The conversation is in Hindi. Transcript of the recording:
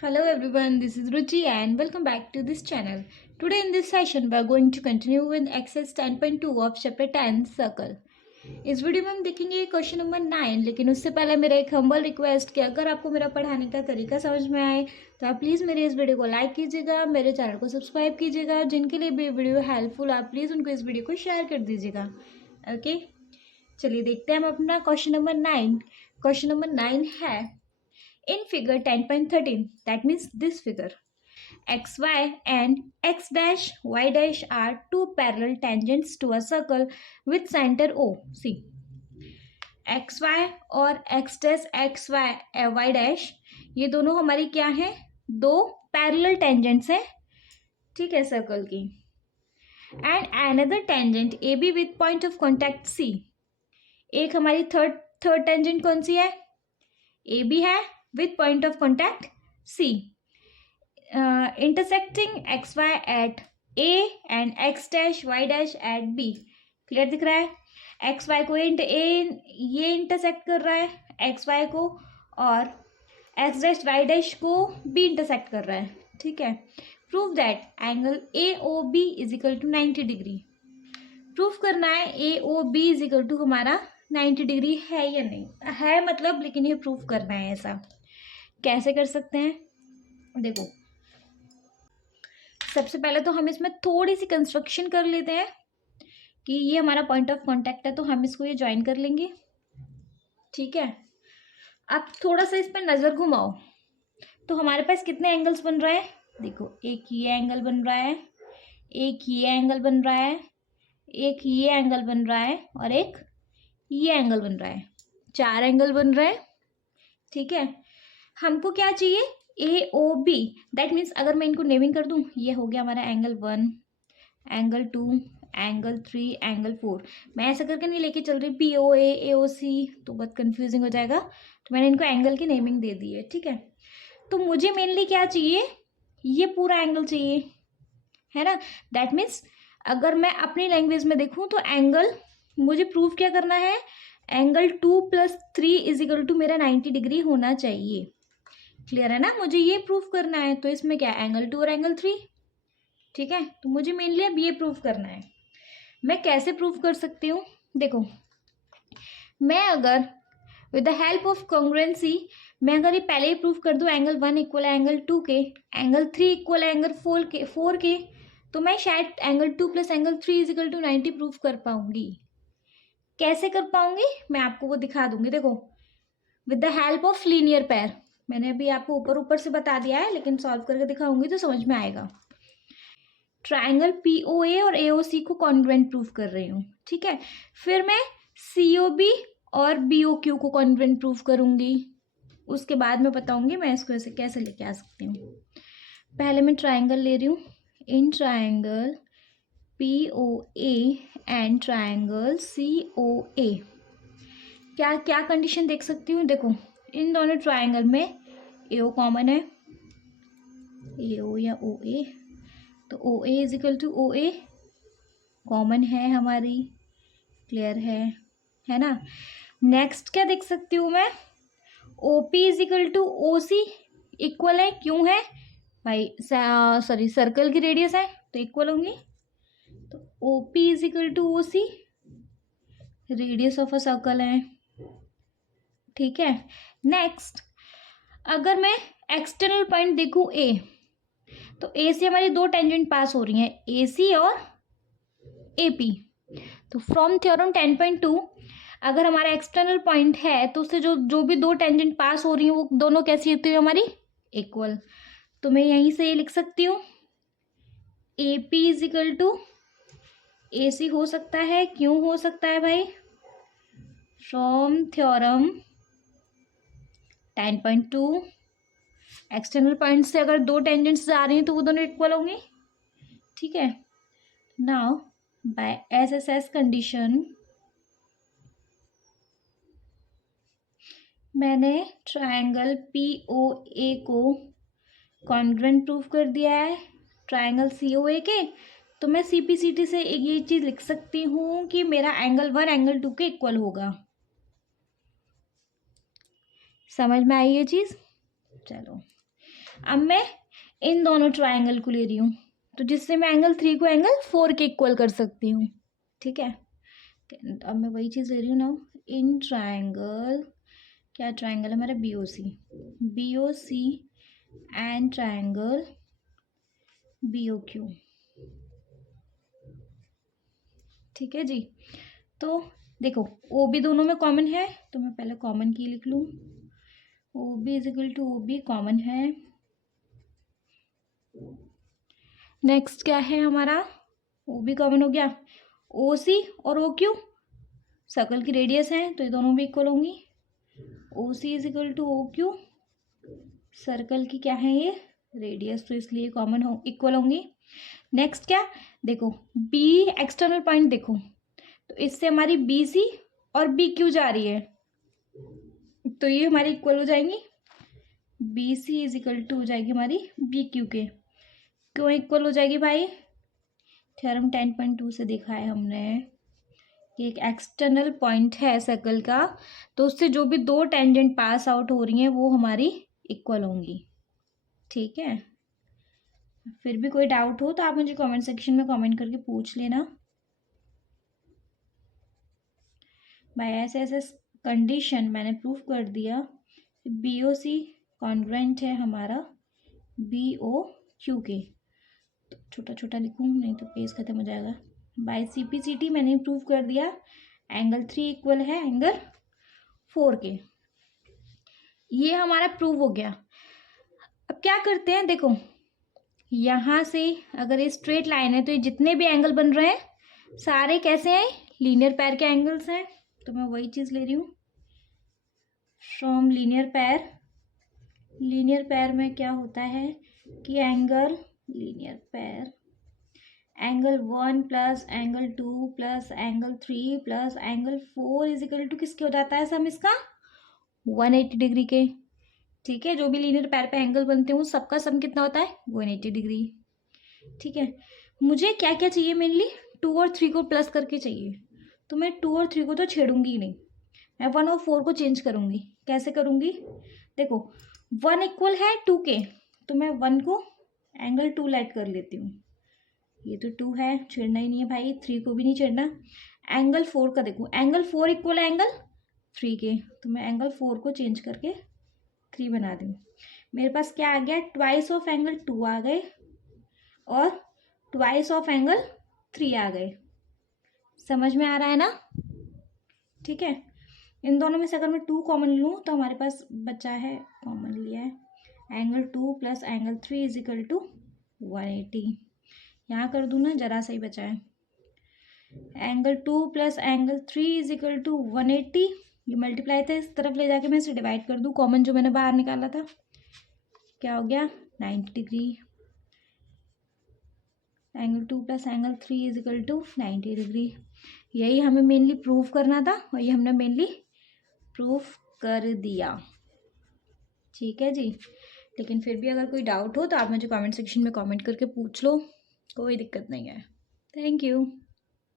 Hello everyone, this is Ruchi and welcome back to this channel. Today in this session we are going to continue with exercise 10.2 of chapter 10 circle. इस वीडियो में हम देखेंगे क्वेश्चन नंबर 9, लेकिन उससे पहले मेरा एक हम्बल रिक्वेस्ट कि अगर आपको मेरा पढ़ाने का तरीका समझ में आए तो आप प्लीज़ मेरे इस वीडियो को लाइक कीजिएगा, मेरे चैनल को सब्सक्राइब कीजिएगा। जिनके लिए भी वीडियो हेल्पफुल आप प्लीज़ उनको इस वीडियो को शेयर कर दीजिएगा। ओके, चलिए देखते हैं हम अपना क्वेश्चन नंबर 9। क्वेश्चन नंबर 9 है in figure 10.13, that means this figure, xy and x dash y dash are two parallel tangents to a circle with center O. See, xy और x dash y dash ये दोनों हमारी क्या है, दो पैरेलल टेंजेंट्स हैं, ठीक है, सर्कल की। And another tangent A B with point of contact C. एक हमारी थर्ड टेंजेंट कौन सी है, ए बी है with point of contact C, intersecting xy at A and x dash y dash at B। Clear दिख रहा है, xy को ये इंटरसेक्ट कर रहा है xy को, और x dash y dash को B इंटरसेक्ट कर रहा है, ठीक है। Prove that angle AOB is equal to 90 degree. Proof करना है AOB इज इक्वल टू हमारा 90 डिग्री है या नहीं है, मतलब लेकिन ये प्रूफ करना है। ऐसा कैसे कर सकते हैं, देखो सबसे पहले तो हम इसमें थोड़ी सी कंस्ट्रक्शन कर लेते हैं कि ये हमारा पॉइंट ऑफ कांटेक्ट है, तो हम इसको ये ज्वाइन कर लेंगे, ठीक है। अब थोड़ा सा इस पर नज़र घुमाओ तो हमारे पास कितने एंगल्स बन रहा है, देखो एक ये एंगल बन रहा है, एक ये एंगल बन रहा है, एक ये एंगल बन रहा है और एक ये एंगल बन रहा है, 4 एंगल बन रहे हैं, ठीक है। हमको क्या चाहिए, ए ओ बी। दैट मीन्स अगर मैं इनको नेमिंग कर दूं, ये हो गया हमारा एंगल 1, एंगल 2, एंगल 3, एंगल 4। मैं ऐसा करके नहीं लेके चल रही पी ओ ए ओ सी, तो बहुत कंफ्यूजिंग हो जाएगा, तो मैंने इनको एंगल की नेमिंग दे दी है, ठीक है। तो मुझे मेनली क्या चाहिए, ये पूरा एंगल चाहिए, है ना। दैट मीन्स अगर मैं अपनी लैंग्वेज में देखूँ तो एंगल मुझे प्रूव क्या करना है, एंगल 2 + 3 इज इक्वल टू मेरा 90 डिग्री होना चाहिए। क्लियर है ना, मुझे ये प्रूफ करना है। तो इसमें क्या, एंगल 2 और एंगल 3, ठीक है। तो मुझे मेनली अब ये प्रूफ करना है। मैं कैसे प्रूफ कर सकती हूँ, देखो मैं अगर with the help of congruency, मैं अगर ये पहले ही प्रूफ कर दूँ एंगल 1 इक्वल है एंगल 2 के, एंगल 3 इक्वल है एंगल 4 के, तो मैं शायद angle 2 + angle 3 is equal to 90 proof कर पाऊंगी। कैसे कर पाऊंगी, मैं आपको वो दिखा दूंगी। देखो with the help of linear pair, मैंने अभी आपको ऊपर ऊपर से बता दिया है, लेकिन सॉल्व करके दिखाऊंगी तो समझ में आएगा। ट्राइंगल POA और AOC को कॉन्ग्रुएंट प्रूफ कर रही हूँ, ठीक है। फिर मैं COB और BOQ को कॉन्ग्रुएंट प्रूफ करूंगी, उसके बाद मैं बताऊंगी मैं इसको ऐसे कैसे लेके आ सकती हूँ। पहले मैं ट्राइंगल ले रही हूँ, in triangle POA and triangle COA क्या क्या कंडीशन देख सकती हूँ, देखो इन दोनों ट्राइंगल में AO कॉमन है, AO या OA, तो OA is equal to OA common है हमारी, क्लियर है ना। नेक्स्ट क्या देख सकती हूँ मैं, OP is equal to OC equal है, क्यों है भाई, सॉरी सर्कल की रेडियस है तो इक्वल होंगी, तो OP is equal to OC radius of a circle है, ठीक है। नेक्स्ट अगर मैं एक्सटर्नल पॉइंट देखूं A, तो A से हमारी दो टेंजेंट पास हो रही हैं, AC और AP। तो फ्रॉम थ्योरम 10.2 अगर हमारा एक्सटर्नल पॉइंट है तो उससे जो भी दो टेंजेंट पास हो रही हैं वो दोनों कैसी होती है हमारी, इक्वल। तो मैं यहीं से ये लिख सकती हूँ AP is equal to AC हो सकता है, क्यों हो सकता है भाई, फ्रॉम थ्योरम 10.2 एक्सटर्नल पॉइंट से अगर दो टेंजेंट्स आ रही हैं तो वो दोनों इक्वल होंगी, ठीक है। नाउ बाय SSS कंडीशन मैंने ट्राइंगल POA को कॉन्ग्रुएंट प्रूफ कर दिया है ट्राइंगल COA के, तो मैं CPCT से ये चीज़ लिख सकती हूँ कि मेरा एंगल 1 एंगल 2 के इक्वल होगा। समझ में आई ये चीज़, चलो अब मैं इन दोनों ट्राइंगल को ले रही हूँ, तो जिससे मैं एंगल 3 को एंगल 4 के इक्वल कर सकती हूँ। ठीक है, अब मैं वही चीज़ ले रही हूँ ना, इन ट्राइंगल, क्या ट्राइंगल है हमारा, BOC एंड ट्राइंगल BOQ। ठीक है जी। तो देखो OB दोनों में कॉमन है, तो मैं पहले कॉमन की लिख लूँ, OB is equal to OB common है। नेक्स्ट क्या है हमारा, OB कॉमन हो गया, OC और OQ सर्कल की रेडियस है, तो ये दोनों भी इक्वल होंगी। OC is equal to OQ, circle की क्या है ये रेडियस, तो इसलिए कॉमन हो इक्वल होंगी। नेक्स्ट क्या, देखो B एक्सटर्नल पॉइंट देखो, तो इससे हमारी BC और BQ जा रही है, तो ये हमारी इक्वल हो जाएंगी। BC इज इक्वल टू हो जाएगी हमारी BQ के। क्यों इक्वल हो जाएगी भाई, थ्योरम 10.2 से देखा है हमने कि एक एक्सटर्नल पॉइंट है सर्कल का, तो उससे जो भी दो टेंजेंट पास आउट हो रही हैं वो हमारी इक्वल होंगी। ठीक है, फिर भी कोई डाउट हो तो आप मुझे कमेंट सेक्शन में कमेंट करके पूछ लेना। बाय ऐसे ऐसे कंडीशन मैंने प्रूफ कर दिया कि BOC कॉन्ग्रुएंट है हमारा BOQ के। तो छोटा छोटा लिखूँ नहीं तो पेज खत्म हो जाएगा। बाय CPCT मैंने प्रूफ कर दिया एंगल 3 इक्वल है एंगल 4 के। ये हमारा प्रूव हो गया। अब क्या करते हैं, देखो यहाँ से अगर ये स्ट्रेट लाइन है तो ये जितने भी एंगल बन रहे हैं सारे कैसे हैं, लीनियर पैर के एंगल्स हैं। तो मैं वही चीज़ ले रही हूँ फ्रॉम लीनियर पैर। लीनियर पैर में क्या होता है कि angle linear pair angle 1 plus angle 2 plus angle 3 plus angle 4 is equal to किसके हो जाता है सम इसका 180 डिग्री के। ठीक है, जो भी लीनियर पैर पे एंगल बनते हैं सबका सम कितना होता है 180 डिग्री। ठीक है, मुझे क्या क्या चाहिए, मेनली 2 और 3 को प्लस करके चाहिए, तो मैं 2 और 3 को तो छेड़ूंगी ही नहीं, मैं 1 और 4 को चेंज करूंगी। कैसे करूंगी, देखो 1 इक्वल है 2 के, तो मैं 1 को एंगल 2 लाइट कर लेती हूँ, ये तो 2 है, छेड़ना ही नहीं है भाई, 3 को भी नहीं छेड़ना। एंगल 4 का देखो, एंगल 4 इक्वल है एंगल 3 के, तो मैं एंगल 4 को चेंज करके 3 बना दूँ। मेरे पास क्या आ गया, ट्वाइस ऑफ एंगल 2 आ गए और ट्वाइस ऑफ एंगल 3 आ गए। समझ में आ रहा है ना। ठीक है, इन दोनों में से अगर मैं 2 कॉमन लूँ तो हमारे पास बचा है, कॉमन लिया है angle 2 plus angle 3 is equal to 180। यहाँ कर दूँ ना, जरा सा ही बचा है, angle 2 plus angle 3 is equal to 180। ये मल्टीप्लाई था, इस तरफ ले जाके मैं इसे डिवाइड कर दूँ, कॉमन जो मैंने बाहर निकाला था क्या हो गया 90 degree. Angle 2 plus angle 3 is equal to 90 degree. यही हमें मेनली प्रूफ करना था और ये हमने मेनली प्रूफ कर दिया। ठीक है जी, लेकिन फिर भी अगर कोई डाउट हो तो आप मुझे कमेंट सेक्शन में कमेंट करके पूछ लो, कोई दिक्कत नहीं है। Thank you.